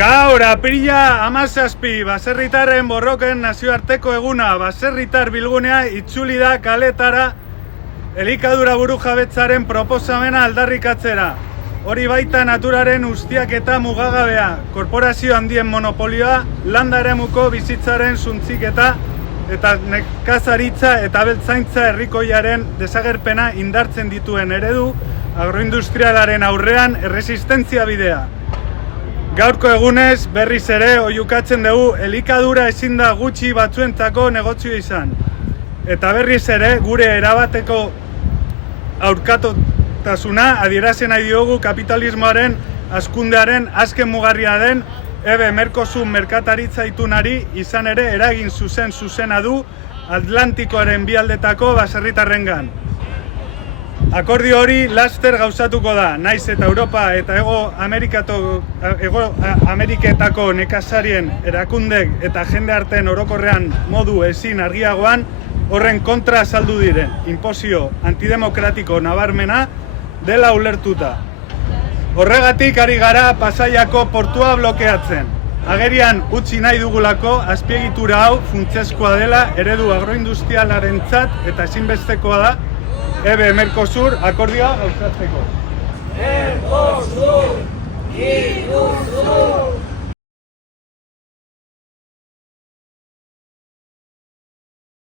Gaur, apirila 17, baserritarren borroken nazioarteko eguna, baserritar bilgunea itzuli da kaletara elikadura burujabetzaren proposamena aldarrikatzera. Hori baita naturaren ustiak eta mugagabea, korporazio handien monopolioa, landa eremuko bizitzaren suntziketa eta nekazaritza eta abeltzaintza herrikoiaren desagerpena indartzen dituen eredu agroindustrialaren aurrean erresistentzia bidea. Gaurko egunez berriz ere oihukatzen dugu elikadura ezin da gutxi batzuentzako negozio izan. Eta berriz ere gure erabateko aurkatotasuna adierazi nahi diogu kapitalismoaren hazkundearen azken mugarria den EBE Mercosur merkataritza itunari izan ere eragin zuzena du Atlantikoaren bi aldetako baserritarrengan. Akordio hori laster gauzatuko da, naiz eta Europa eta Hego Ameriketako nekazarien erakundek eta jende artean orokorrean modu ezin argiagoan horren kontra azaldu diren, inposio antidemokratiko nabarmena dela ulertuta. Horregatik ari gara Pasaiako portua blokeatzen. Agerian utzi nahi dugulako azpiegitura hau funtsezkoa dela eredu agroindustrialarentzat eta ezinbestekoa da EBE Mercosur akordioa gauzatzeko. Mercosur, iruzur!